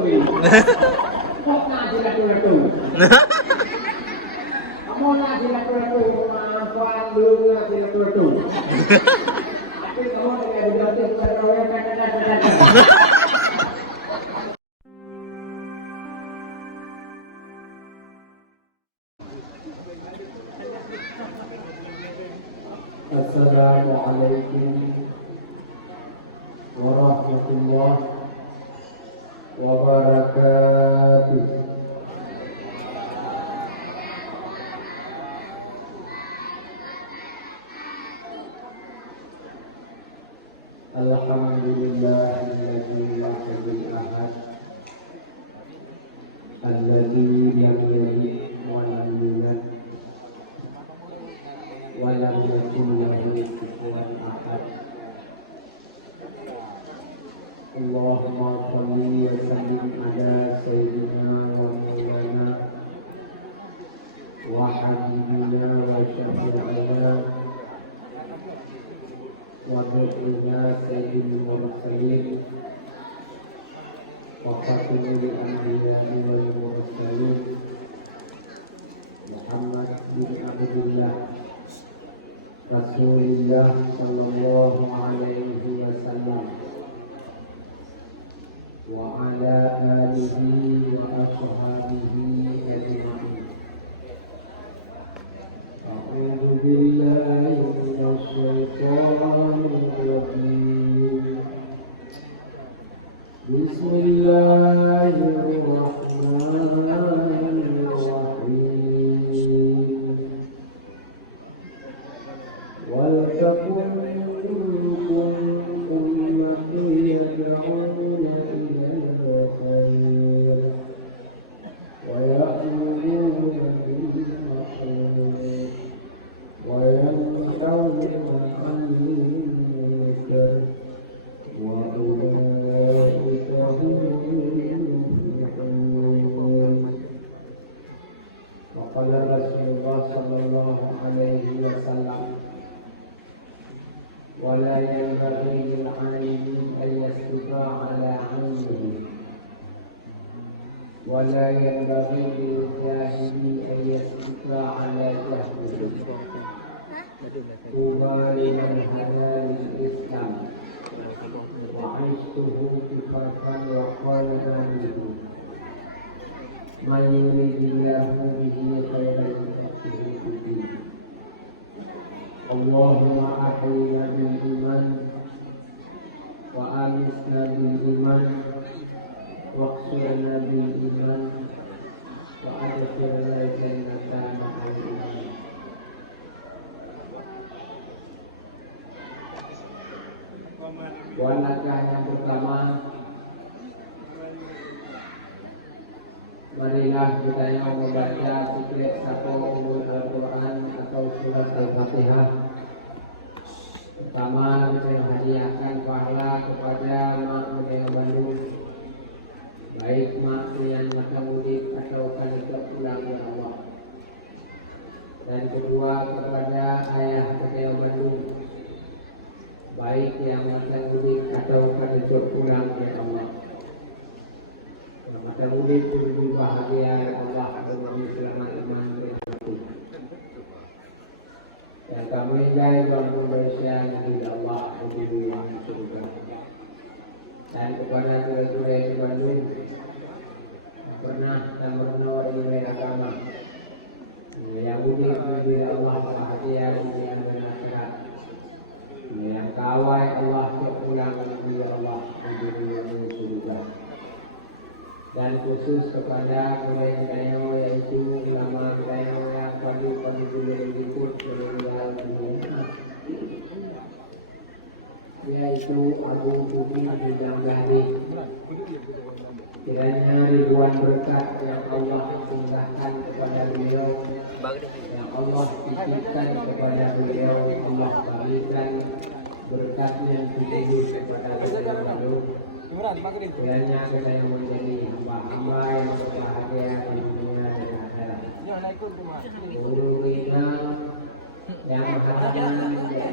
kuwi. Kok nak dilaku-laku. Kamu nak dilaku-laku, manfaat lu nak dilaku-laku. Tapi kamu dengan berarti terkawin kata-kata. Assalamualaikum warahmatullahi wabarakatuh. Alhamdulillahilladzi wahidul ahad alladzi lam yalid wa lam yulad wa lam yakul lahu kufuwan ahad. Allahumma shalli wa sallim ala sayyidina wa maulana wa habibina wa syafi'ina wa nabiyina sayyidil mursalin wa khatimil anbiya'i wal mursalin Muhammad bin Abdullah Rasulullah sallallahu alaihi wasallam wa ala alihi wa ashabihi ajma'in. A'udzu billahi minasy syaithanir rajim. Bismillahirrahmanirrahim. Wal takum minkum ummatun yad'una ila khair wa ya'muruna bil ma'ruf wa yanhauna 'anil munkar wa ulaika humul muflihun. Wa qala Rasulullah sallallahu alaihi wasallam ولا ينبغي للعالم أن يسكت على علمه ولا ينبغي للجاهل أن يسكت على جهله. طوبى لمن هدى للإسلام وعشته كفافا وقال به من يريد الله به خيرا يفقهه في الدين. اللهم أحينا بالإيمان وأمسنا بالإيمان واغفرنا بالإيمان وأدخلنا الجنة مع الإيمان. Langkah yang pertama, marilah kita yang membaca siklet satu Al-Quran atau surat Al-Fatihah. Pertama, saya hadiahkan pahala kepada Mak Mutiara Bandung, baik mak yang masa mudik atau kanisa pulang ya Allah. Dan kedua kepada ayah Mutiara Bandung, baik yang masa mudik atau kanisa pulang ya Allah. Masa mudik lebih bahagia ya Allah, dengan selamat iman bersatu. Dan kami ingin Indonesia negeri Allah negeri yang surga. Dan kepada saudara-saudara di Bandung pernah dan mengenal nilai agama yang unik negeri Allah bahagia dunia dan akhirat. Yang kawai Allah pulang negeri Allah negeri yang surga. Dan khusus kepada kawan-kawan yaitu ulama kawan yang padu-padu boleh ikut beliau dunia, yaitu Abu Bumi Bidang Lahri. Kiranya ribuan berkat yang Allah tunggahkan kepada beliau, yang Allah titipkan kepada beliau, Allah berikan berkatnya yang kepada beliau. Kiranya kita yang menjadi hamba-hamba yang berbahagia di dunia dan akhirat. Guru kita yang menghalangi yang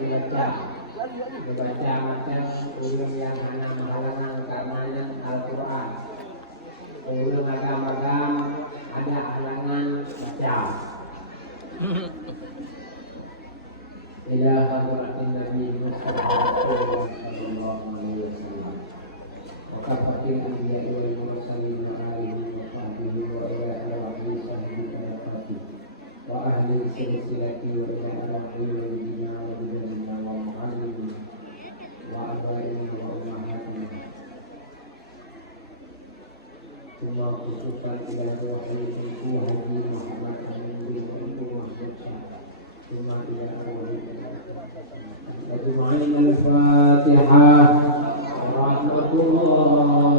membaca macam ulum yang hanya menghalangi karenanya Al-Quran. الأنبياء والمرسلين وآله وصحبه وأهل السلسلة وإلى نبينا ونبينا ومعلمنا وآبائنا وأمهاتنا ثم خصوصا إلى روح هدي محمد ثم إلى أجمعين الفاتحة رحمة الله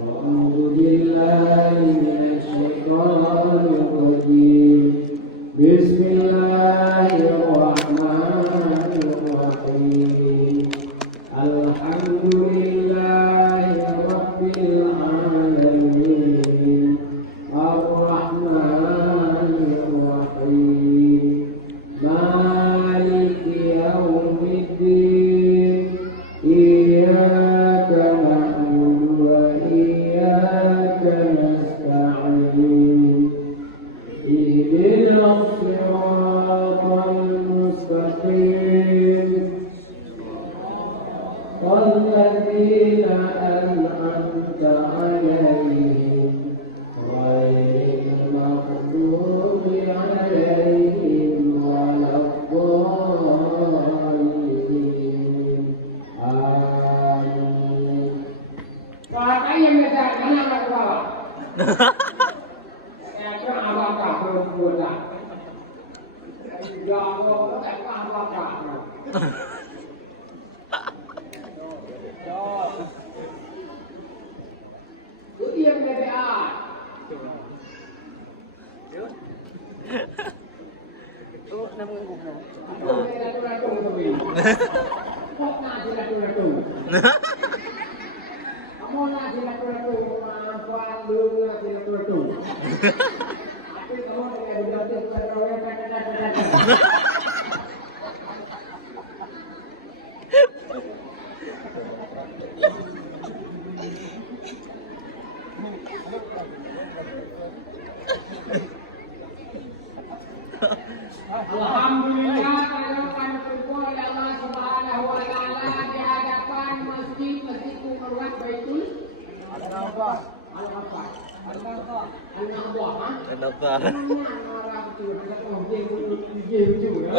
وأعوذ بالله من الشيطان الرجيم بسم الله الرحمن الرحيم الحمد لله رب العالمين الرحمن الرحيم مالك يوم الدين إياك نعبد وإياك نستعين اهدنا الصراط المستقيم والذين أنعمت عليهم غير المغضوب عليهم ولا الضالين آمين. Makanya mereka anak bawah. Saya apa berbuat. Ya Allah, tak apa. Itu dia mereka. Oh, nama guna. Kok nak ratu. Kamu nak ratu, puan lu nak ratu. Tapi kamu dengan berarti perkara kata-kata. Alhamdulillah karena berkumpul Allah Subhanahu wa taala di hadapan masjid Qurrat Baitul Al-Nabah. Kenapa? Orang tu hendak hujung ya.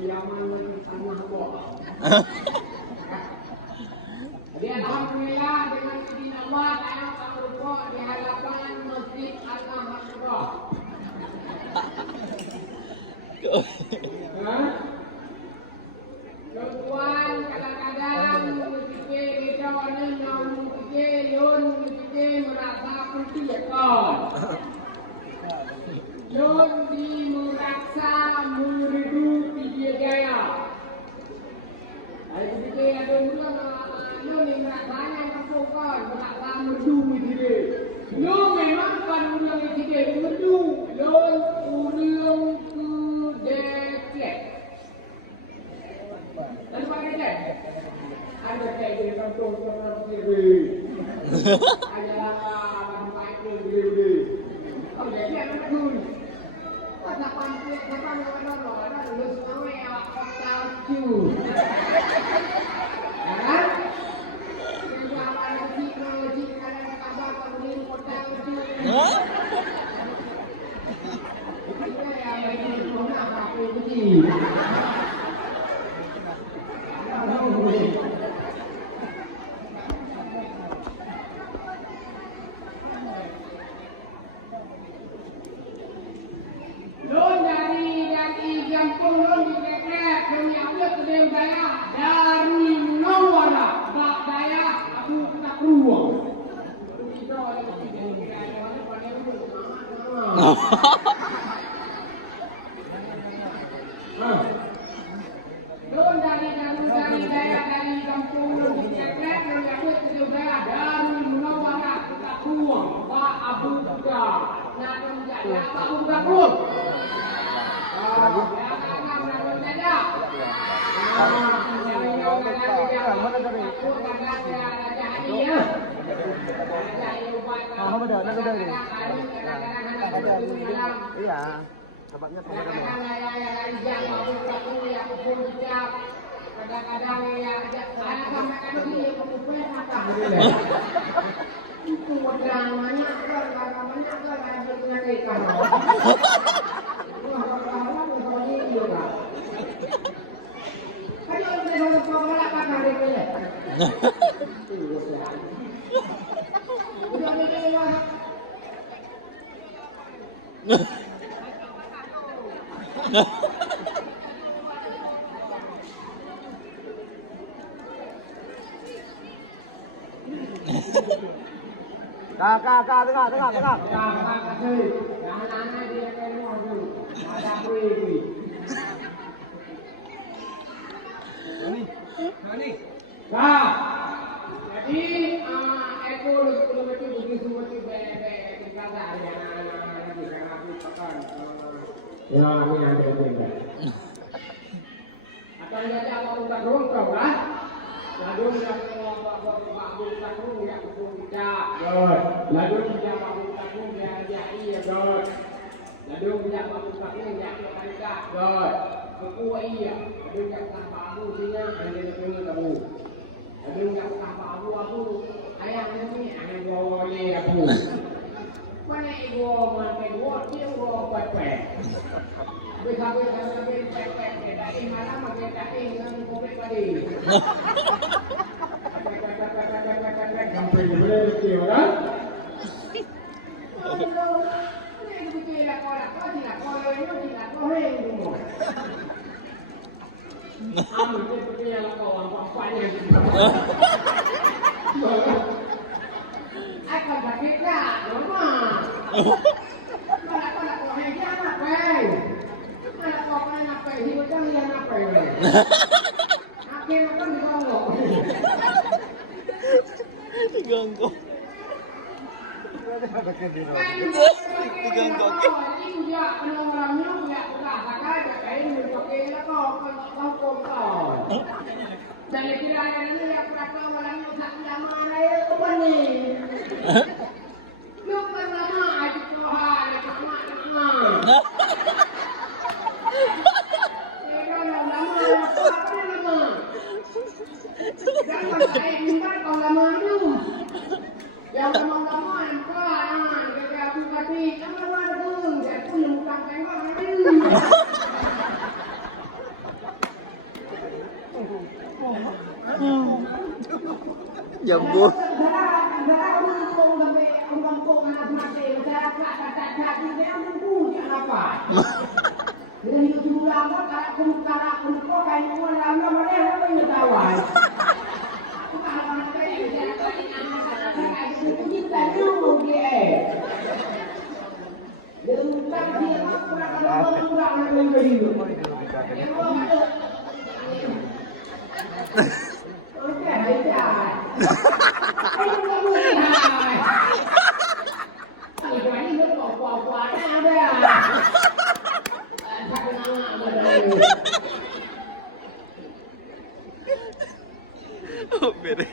Yaman tanah bawah. Jadi alhamdulillah dengan izin Allah kita berkumpul di hadapan masjid Al-Nabah. Tuan kadang-kadang fikir kita ni nak fikir Yun fikir merasa penting Yun di merasa muridu fikir jaya. Ada fikir ada orang Yun ni merasanya masukkan merasa muridu fikir. Yun memang bukan orang fikir muridu. Yun orang Dek. Lalu apa dek? Ada dek di kantor orang sendiri. Ada orang baik sendiri. Oh jadi ada pun. Pada pantai kita ada lulus awal hotel cu. Kan? Kita ada teknologi ada kabar kemudian hotel cu. Lon dari Gampung Lon di Dekrek kami ambil ke Daya dari Munawwarah Bak Daya aku tak keluar. Kita ada Lon dari Daya dari Gampung Lon di Dekrek kami ambil ke Daya dari Munawwarah tak keluar Bak Abu Bakar. Nak menjadi Bak Abu Bakar. Iya, sahabatnya kadang-kadang ya, kadang-kadang Kak, tengah. Nah, jadi aku begitu ya, ini yang terjadi. Akan jadi apa bukan rongkong lah? Lalu yang bukan rongkong yang tidak. Lalu yang bukan rongkong yang iya dot. Lalu yang bukan rongkong yang tidak dot. Aku iya. Lalu yang tanpa aku sini ada yang kamu. Lalu yang tanpa aku ayam ini ada bawa-bawa aku. Mana ibu mantai gua dia gua pepek. Betul pepek dari mana makan dari dengan kopi tadi. Sampai boleh kecil kan? Ini kecil lah kau tidak kau ini tidak kau ini. Ambil kecil yang kau apa-apanya. Akan sakit tak? Normal. Kalau kau hanya anak peng, anak kau kan anak peng, hidup kan dia anak peng. Akhirnya kan diganggu. Diganggu. Diganggu. Ini juga penongkrongnya punya kakak kakak ini pakai lah kau kau. Dari kira-kira ini yang praktek orang yang tak lama raya apa nih? Lu kan lama aja Tuhan, lama. Kalau lama apa lama? Jangan saya minta kau lama tu. Yang lama empat, kerja aku kasih, kamu lama tu, saya pun yang bukan tengok lagi. Jambu. Beda.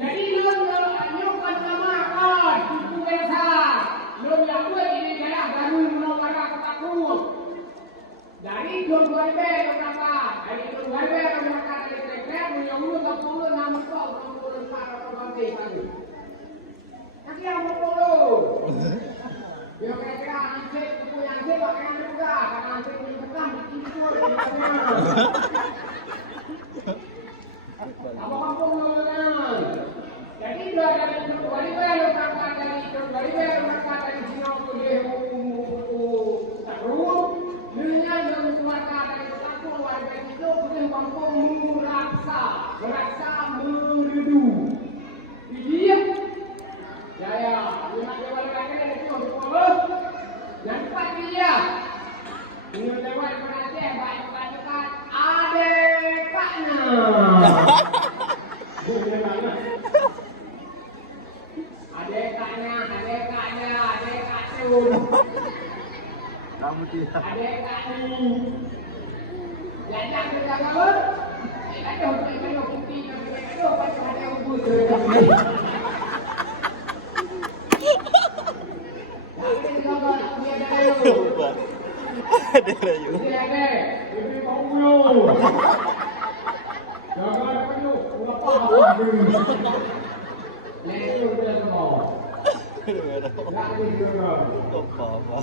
Jadi belum nyukan nama kon, itu biasa. Belum yang gue ini saya baru belum ada takut. Dari 2 berapa? Dari 2 berapa dari TPR punya ulu tak perlu nama kau perlu para pembantu tadi. Nanti yang perlu. Dia kira ansik punya ansik pakai juga, karena ansik punya tekan itu. Apa kampung dengan? Jadi dari mereka dari Cina ke Taruh, dengan keluarga dari kampung warga itu ke kampung merasa meredu. Dia, ya, lima warga dari itu dan 4 dia. Adeknya. Kamu tidak. Adeknya. Jangan berangkat. Aduh, kita putih, aduh, pasal ada ubus. Ada rayu. Apa?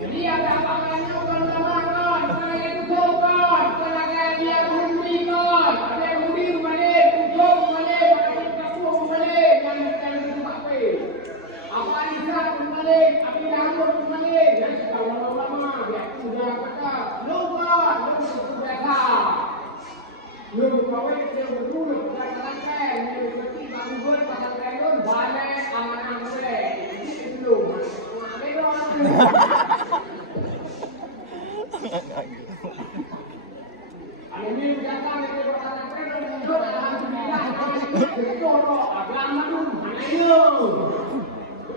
Jadi ada apa-apanya bukan lawan, bukan yang tutupan, bukan yang dia menghentikan, ada yang mudir balik, ujung balik, ada yang kapur balik, yang itu apa? Apa Isra balik, api rambut balik, dan kalau lama dia sudah kata, lupa biasa. Lu kawin dia berdulu, dia katakan, dia berarti kamu buat pasal kredon, balik amanah balik, itu belum. Ini datang dari pasal kredon, itu adalah sembilan itu agama tu, mana itu?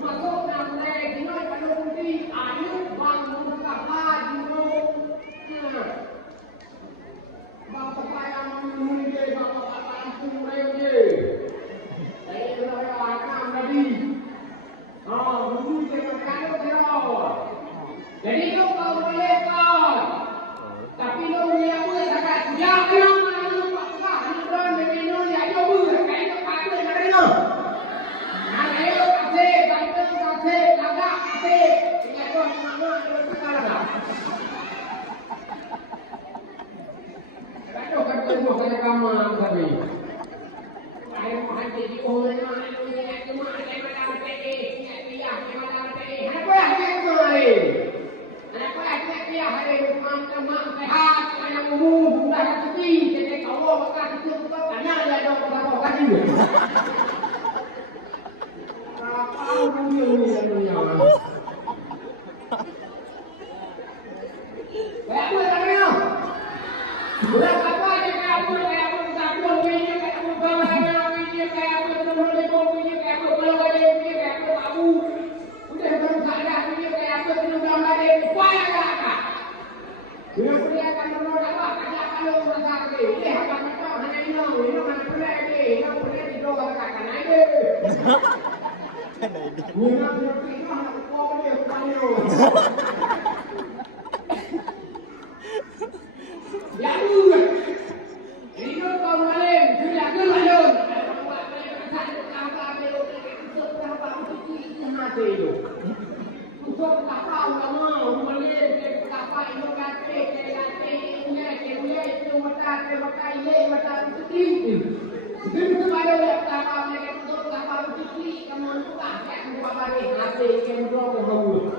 Masuk namanya, kita perlu putih, ayu, bang, kapal, bang supaya memenuhi dia, bang kapal sumber dia. Saya adalah anak Nabi. Dulu dia berkata dia. Jadi kau boleh kau, tapi kau dia boleh cakap dia yang lupa bukan dengan dia dia boleh kayak itu kata macam mana? Ada yang kata, ada kata, dia tu mana dia cakap lah. Kalau kata semua kata kamu tadi. Saya mahu jadi orang yang cuma ada macam PE, dia macam PE. Apa yang dia cari? Apa yang dia hari teman-teman sehat, yang umum, sudah cuti, jadi kalau makan itu tanya dia dong berapa kali. Apa dunia ni? Apa yang buat apa dia kayak apa tak pun punya kayak apa bagaimana punya kayak apa terus dia punya kayak apa kalau dia punya kayak apa tahu udah baru sadar punya kayak apa terus dah dia upaya tak dia punya kan menolak apa kalau merasa dia apa kata hanya ini mana pernah dia pernah didoa katakan aja Mula dia nak kau dia panggil ya udah ini kau malam sudah ke malam buat satu kapal itu untuk berapa itu mati itu untuk kapal lama malam kapal itu kate itu mata itu tinggi itu malam kapal mereka untuk kapal itu tinggi kamu buka kayak buat balik hati yang dua berhaul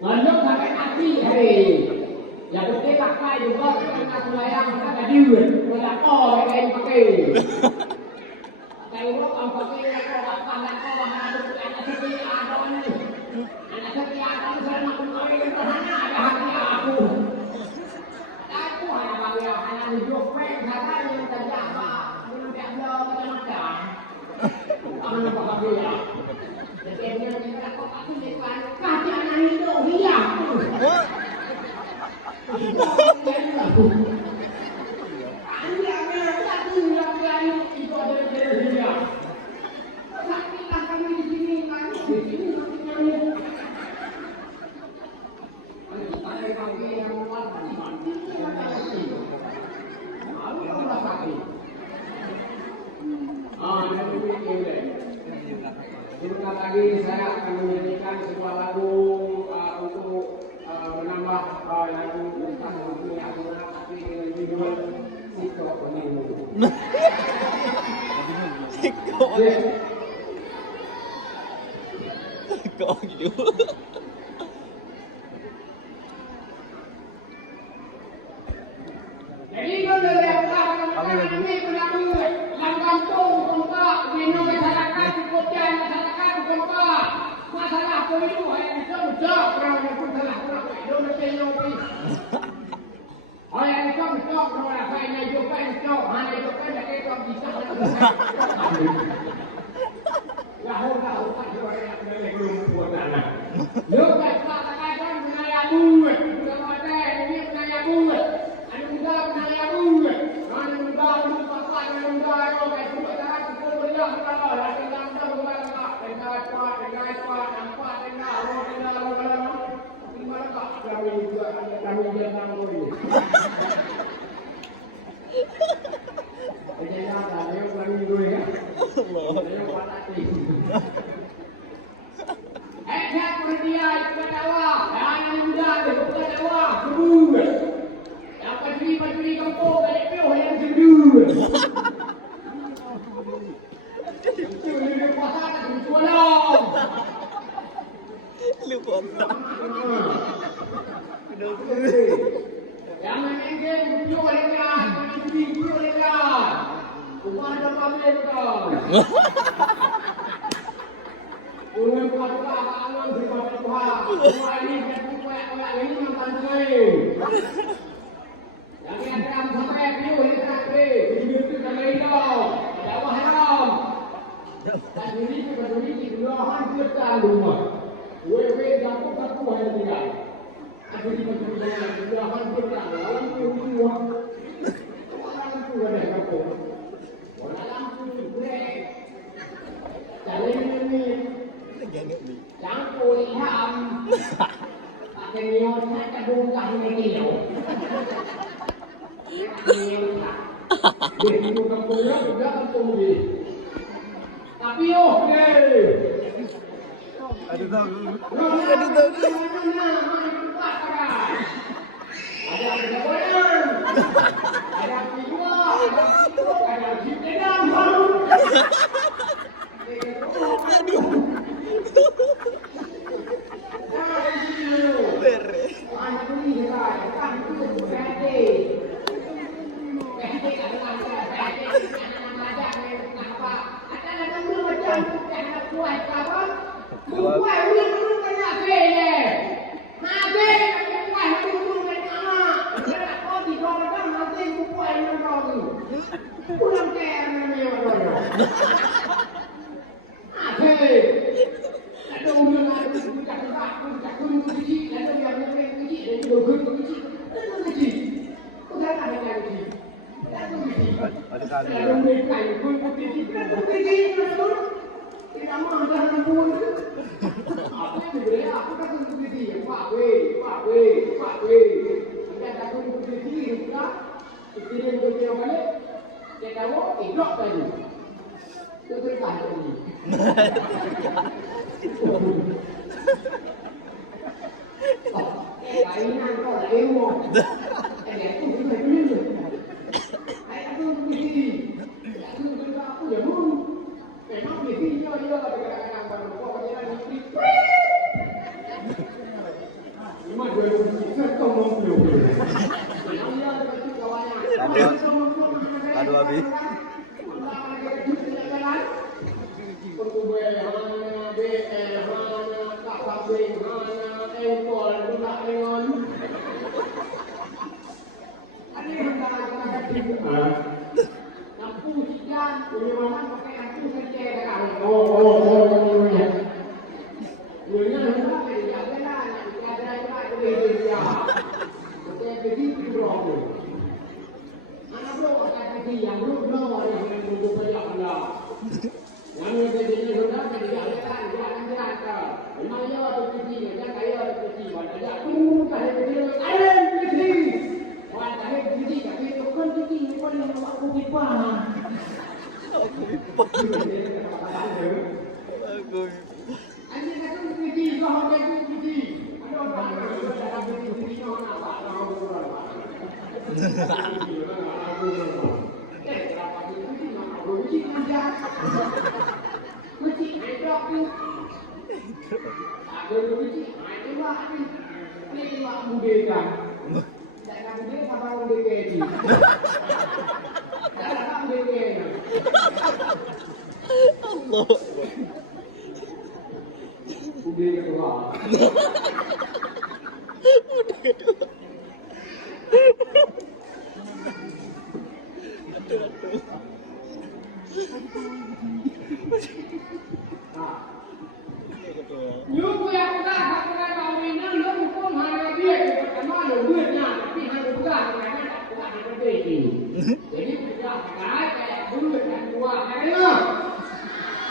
Ngandung sampai mati hari. Yang penting pakai juga kita sembahyang kita ada duit. Boleh kau yang pakai. Kalau kau pakai kau apa nak kau ada anak sepi ada ni. Anak sepi ada ni saya nak kau yang terhana ada hati aku. Aku hanya bagi anak hidup baik kata yang terjaga. Belum dia macam-macam. Anak apa dia? Jadi dia kata aku depan kasih anak itu hilang. Anda tak hilang lagi itu ada dia. Tapi kami di sini kan di sini kami. Ada kami yang buat di sini. Aku tak sakit. Nanti ini. Sebentar lagi saya akan menyanyikan sebuah lagu untuk menambah lagu tentang dunia agama tapi dengan judul Siko Penimu. Siko gitu. Jadi kalau lihat kami dalam kampung tempat minum masyarakat, kota masyarakat tempat aku itu ayah bisa menjawab orang yang pun telah kurang itu mesti nyobi. Ayah bisa menjawab orang kayaknya juga menjawab hanya juga dah kita bisa. Lahu tak juga yang belum buat anak. Juga tak katakan menaya buat, bukan ada ini menaya buat. Anu muda menaya buat. Anu muda lupa anu muda yo kayak buat tak cukup beriak kalau lagi lambat bukan tak dengan kuat nampak dengan Allah dengan Allah. Di mana tak kami juga kami jangan boleh. Jangan ada yang kami dulu ya. Allah. Ekat berdia kepada Allah. Yang muda kepada Allah. Kedua. Yang pacuri kampung dari piuh yang kedua. Itu lebih kuasa tak berjualan. Lupa. Jangan enggan piuh lekan, pacuri piuh lekan. Kumar dah pamit kau. Ulun kuat alam berkuat kuat. Semua ini kuat ini mantan saya. Yang ada sampai piu ini terakhir. Ini itu kalau itu. Jawab haram. Dan ini berdiri di belahan kita rumah. Wewe jatuh satu hari tidak. Aku di belahan kita. Lalu kedua. Orang itu ada kampung. Lampu brek. Jalan ini. Lampu hitam. Pakai neon saya bongkar ini loh. Jadi bukan punya juga kampung ini. Tapi Aduh tahu. Ada boyan. Ada piwa, ada jipedang baru. Bere. Anak ini kan itu berarti. Berarti adalah berarti anak anak kenapa? Ada anak dulu macam anak kuat apa? Kuat dulu kena kene. Mati kuat dulu kena anak. Kena kau di bawah mati kuat dulu. Pulang ke namanya orang. Mati. Ada orang ada budak kunci, ada yang kunci, ada kunci. Bukan ada kunci. Ada mereka yang kunci, betul. Tidak mahu jangan pun. Apa yang diberi aku kan kunci. Pak we. Kita tak kunci kita. Kita kunci apa ni? Kita tahu ikut tadi. Itu kan ini. Kainan kau lemo. Aku juga dulu. Aku begini. Aku juga aku ya pun. Memang begini yo kadang-kadang baru kau jalan istri. Cuma dua kita kau mau belum. Aduh habis. Lampu siang, bagaimana pakai lampu saja kan? Dunia hendak dijaga lah, dijaga juga dia. Betul begitu bro. Anak bro kata yang bro ada yang butuh banyak lah. Yang begini hendak dijaga kan, jangan jaga. Memang dia ada begini, jangan kaya ada begini. Ada tunggu kaya begini, ada begini. Wan kaya begini, tapi itu kan begini, kan yang aku tipa. Ani kata begini, kau ada begini. Ada orang ada begini, kau nak apa? Allah. Undi kedua. Những người ăn ra hoặc là vào mình nó lớn một con hai là biết thì phải nói là nguyên nhà thì hai đứa ra thì này nó cũng là vấn đề gì để đi phải ra cái đứa ăn qua cái nữa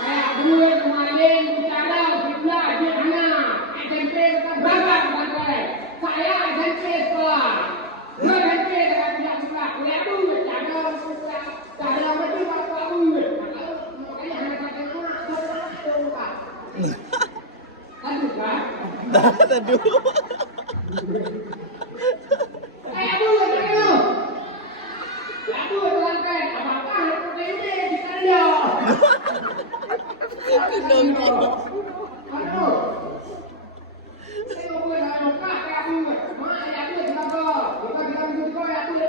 cái đứa mà lên trả lao thì ra chuyện hana anh em tên các bạn này saya anh em qua người anh em là làm là lẽ đứa trả lao mới đi vào qua đứa cái này là cái nó đâu cả Aduh kan? Aduh. Aduh tuan kan, apa-apa aku ini kita dia. Kenang. Aduh. Saya mau nak lupa kayak aku. Mak ayah aku juga kau. Kita juga aku aduh.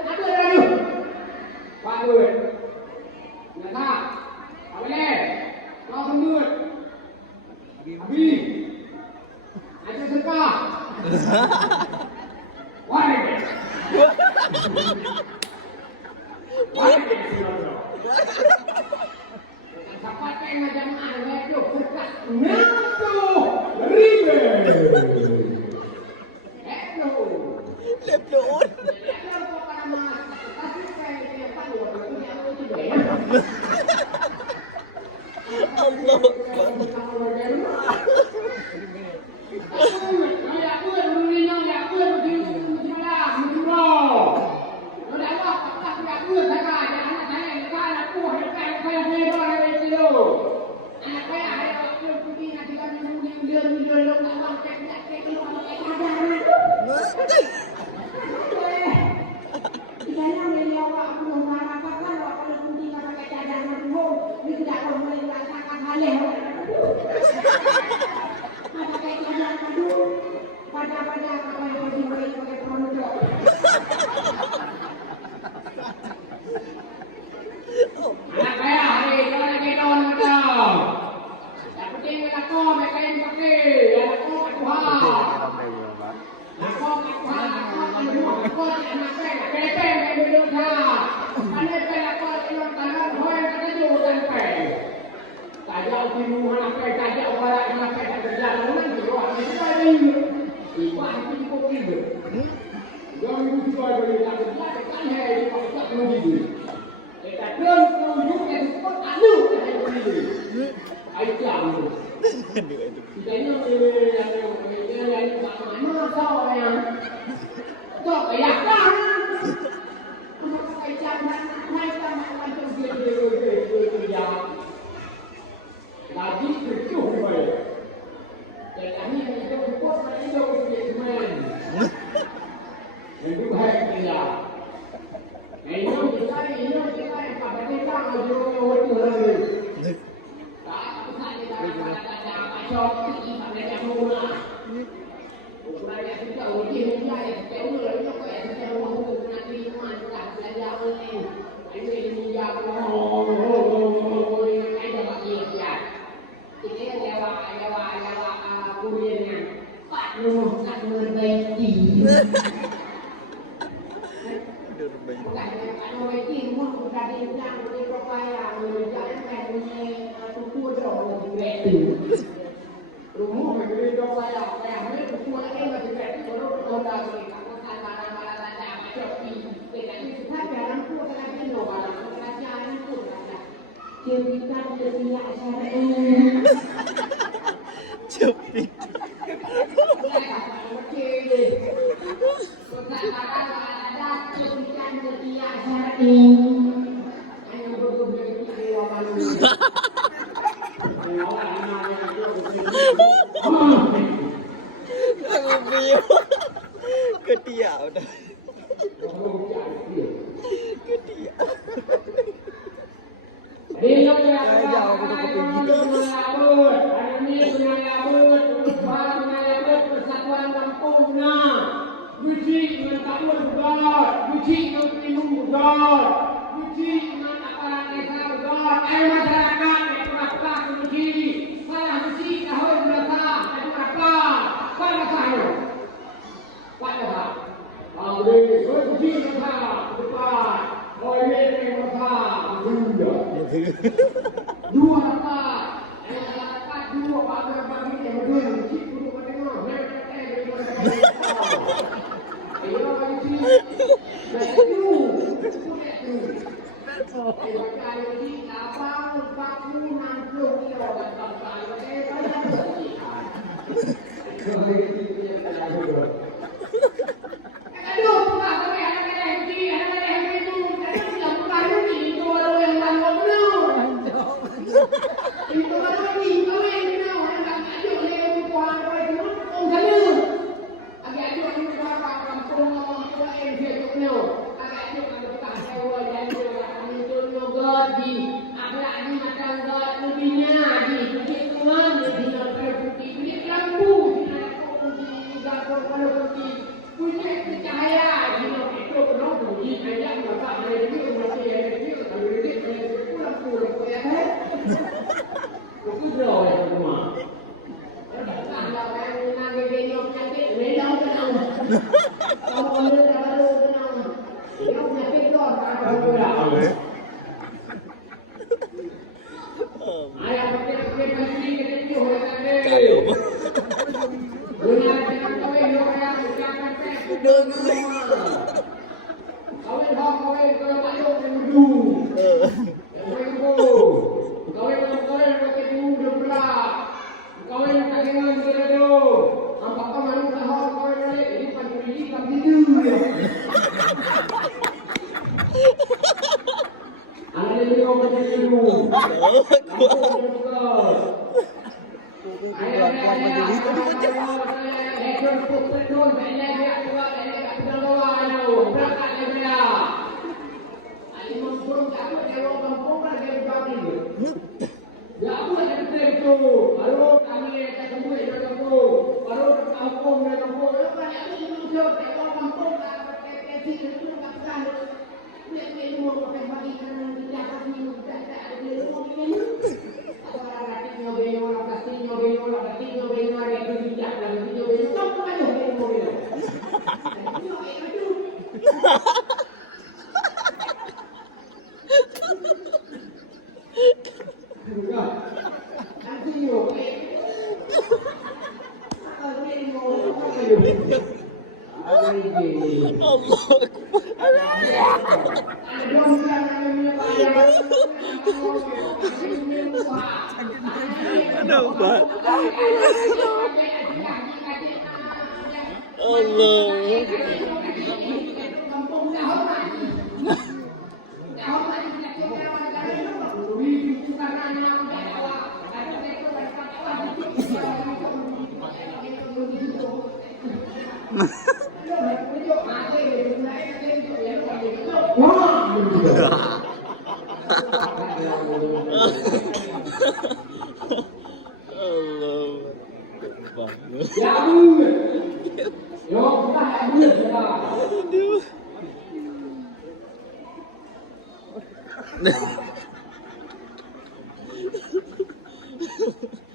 Aduh. Nyata. Apa ni? Kau sendiri. Abi. Ada sedekah. Wah. Wah. Sampai tengah jamaah lepas sedekah. Natu. Ribe. Hello. Lebloon. Allah. Ketia udah. Ketia. Persatuan kampungnya, Yuji dengan tamu God, Yuji dengan minum God, Yuji dengan aparat desa God, masyarakat yang berapa Yuji, salah Yuji tahun berapa, berapa boleh. Oh, kucing masa. Cepat. Oh, ini masa. Dua tak. Tak dua. Pada pagi ni berdua. Kucing duduk pada tengah. Ayo, kucing. Dah tu.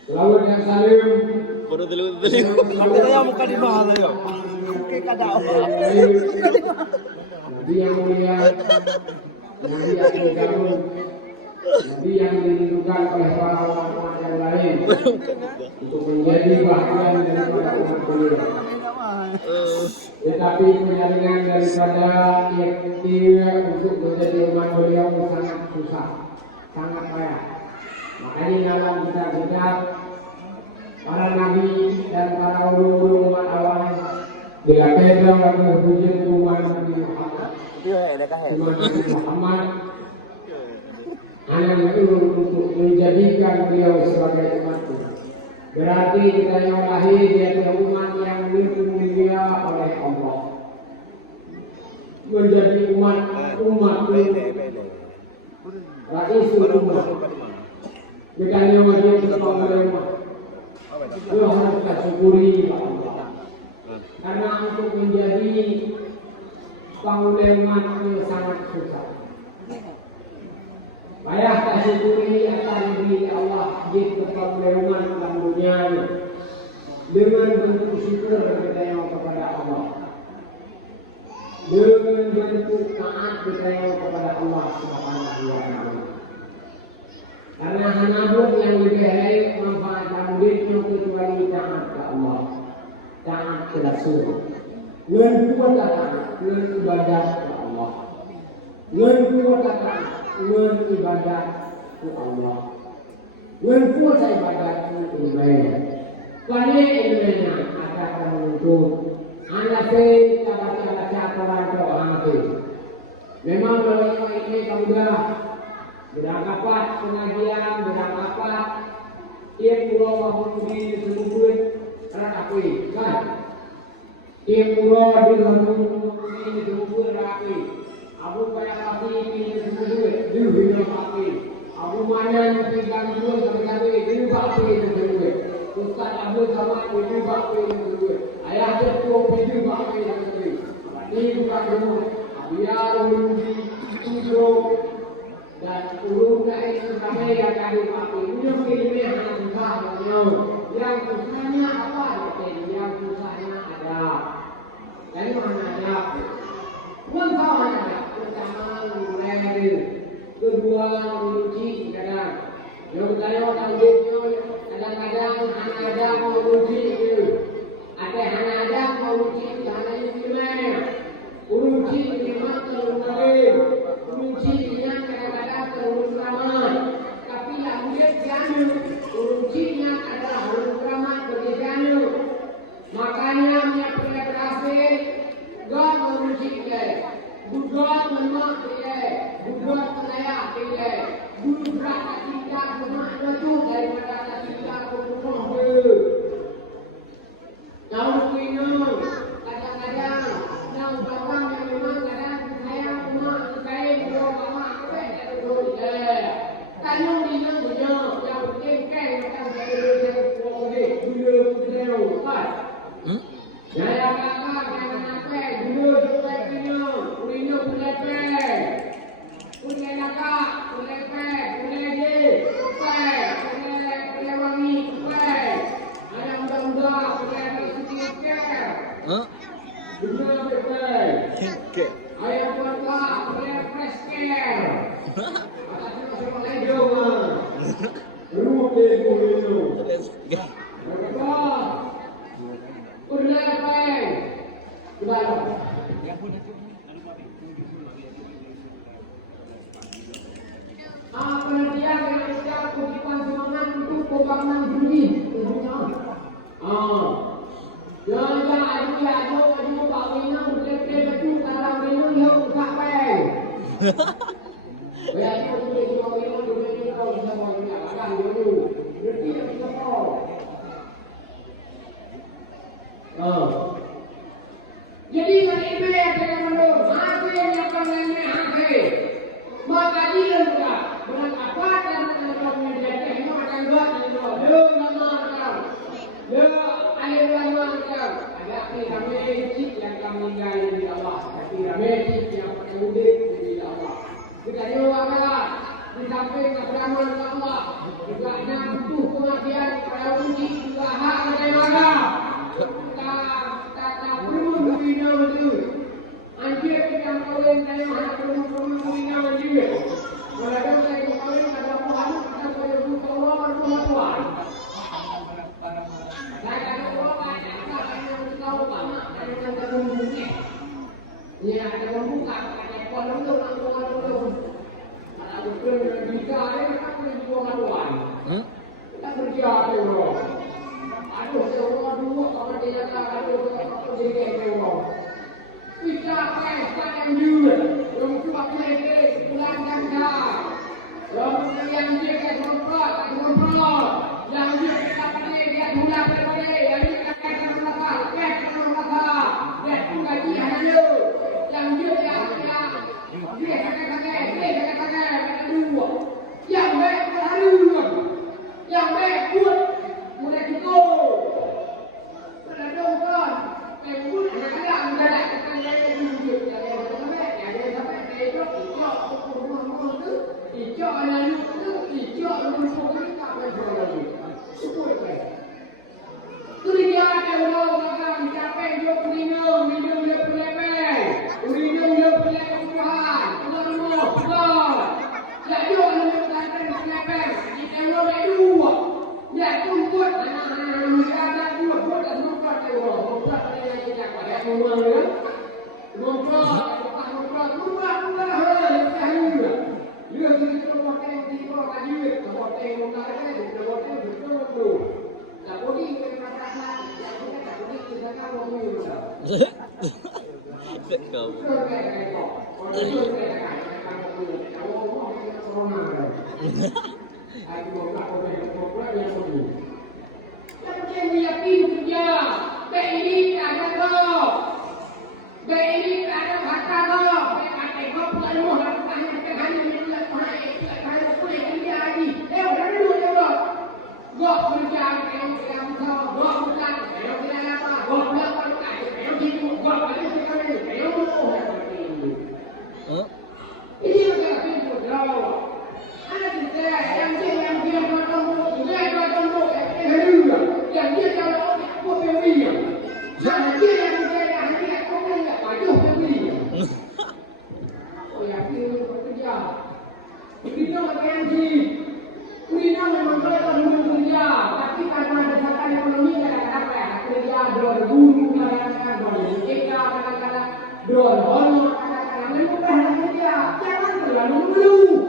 Lawan yang salim. Baru telu. Saya bukan di mana ya. Oke kada. Nabi yang mulia, Nabi yang terjamin, Nabi yang dirindukan oleh para ulama yang lain untuk menjadi bagian daripada umat beliau. Tetapi penyaringan daripada ikhtiar untuk menjadi umat beliau sangat susah, sangat payah. Makanya dalam kitab-kitab para nabi dan para ulama umat awal dilakukan oleh hujat umat Nabi Muhammad. Umat Nabi Muhammad hanya untuk menjadikan beliau sebagai umatnya. Berarti kita yang lahir dari umat yang dimulia oleh Allah, menjadi umat Raisul umat. Bukannya wajib kita umat. Itu harus kita syukuri Allah. Karena untuk menjadi panglima itu sangat susah. Payah kita syukuri akan diri Allah jika panglima dalam dunia ini. Dengan bentuk syukur kita yang kepada Allah. dengan bentuk taat kita kepada Allah Subhanahu wa taala. Karena hanya yang lebih baik manfaat muridnya kecuali taat ke Allah, taat ke Rasul. Menguatkan ibadah ke Allah, menguatkan ibadah ke Allah, menguatkan ibadah ke ibadah. Karena ilmunya akan menuntut anak baca Quran doa memang kalau ini kamu dah berangkat pengajian berangkat tiap pulau maupun di seluruh rapi kan tiap pulau di seluruh rapi abu kayak rapi di seluruh di rapi abu mana tinggal dua sampai di rapi di seluruh Ustaz Abu sama ibu rapi di seluruh ayah jatuh di rapi di seluruh ini bukan dulu biar menguji itu dan urutnya itu sampai yang kami pakai ini filmnya yang susahnya apa yang susahnya ada dari mana ada pun tahu ada pertama mulai dari kedua menguji kadang yang kaya tanggungnya kadang-kadang ada menguji itu ada menguji hanya filmnya uruji memang terlalu uruji yang kadang-kadang terlalu ramai tapi yang dia janu urujinya adalah terlalu ramai bagi janu makanya yang pernah berhasil gak uruji dia budak memang dia budak penaya dia budak kita memang itu daripada kita berumur tahu minum kadang-kadang yang bawang yang memang kadang saya rumah saya dua bawang apa yang dulu kalau minum punya yang penting kan macam saya dulu dulu kan saya kakak jangan apa dulu juga minum punya punya kakak punya dia punya wangi ada mudah-mudah punya sedikit benar betul. Ayam kuat, ayam fresh care. Atas nama lagi dong. Rumah itu. Berapa? Udah apa? Udah. Apa dia yang kita kukipan semangat untuk pembangunan judi? Jangan adu Pak Wina mungkin betul kalau Wina yang sampai. Berarti betul Pak Wina dulu kau bisa mau akan dulu. Berarti yang kita tahu. Jadi kalau ini yang menurut hasil yang akan hasil. Maka dia juga apa dan kalau menjadi ini akan buat itu. Kami yang kami gali di Allah, tapi kami yang mudik di Allah. Kita doakan di samping kebenaran Allah, juga butuh pengajian pada uji juga hak bagaimana. Kita perlu membina itu. Anjir kita kawin saya hanya perlu membina juga. Kalau saya kawin ada Tuhan, kita perlu Allah bertuhan. Ya, ada membuka, ada kolom tu, ada berbicara, ada berjualan. Kita berjualan dulu. Aduh, seorang dua, kalau dia tak ada jadi dulu. Kita pesta yang juga, yang kuat lagi, bulan yang dah. Yang dia semprot, yang dia pakai dia bulan berbeda, yang dia pakai semprot, dia bukan dia hanya. Yang dia yang baik berhaluan, yang baik buat mulai itu, pada dongkron, buat ada anggaran akan jadi wujud, jadi boleh dua. Ya kumpul anak-anak muda dua buat muka tu. Muka dia tidak pada rumah ya. Muka dia kita pakai tiga kali kita pakai muka kita pakai betul tu. Tak boleh kita masak kita tak boleh kita kan ngomong. Kau. Huh? Ini adalah pintu Jawa. Anak kita yang dia bertemu yang dia kalau aku beri. Yang dia yang aku beri baju beri. Oh ya pintu kerja. Kita makan di kita memang kerja, tapi karena desakan ekonomi kadang-kadang ya kerja dua guru kadang-kadang kadang-kadang dua honor bukan kerja, jangan terlalu dulu.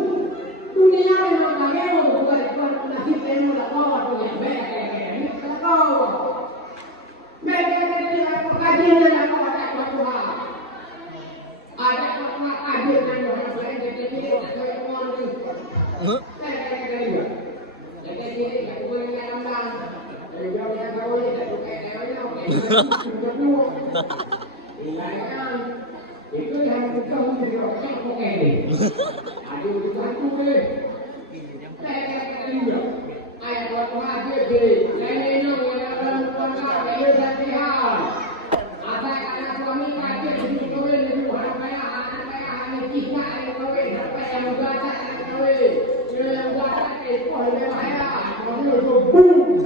Dunia memang kagak bukan nasib yang nak bawa punya ini kalau mereka kajian dan apa tak Tuhan. Ada apa kajian dan orang lain jadi saya orang itu. Jadi aku boleh ngomong. Jadi dia tahu dia tak itu yang kita mesti rasa pakai ni. Ada satu ni. Ayat Tuhan dia lain yang orang orang dia latihan. Ada anak suami kaji di kawin di Tuhan kaya anak ni kita yang kawin sampai yang baca yang kawin. Yang baca itu boleh bahaya. Kamu tu boom.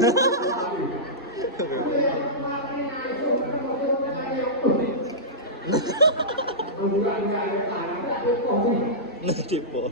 Tipu.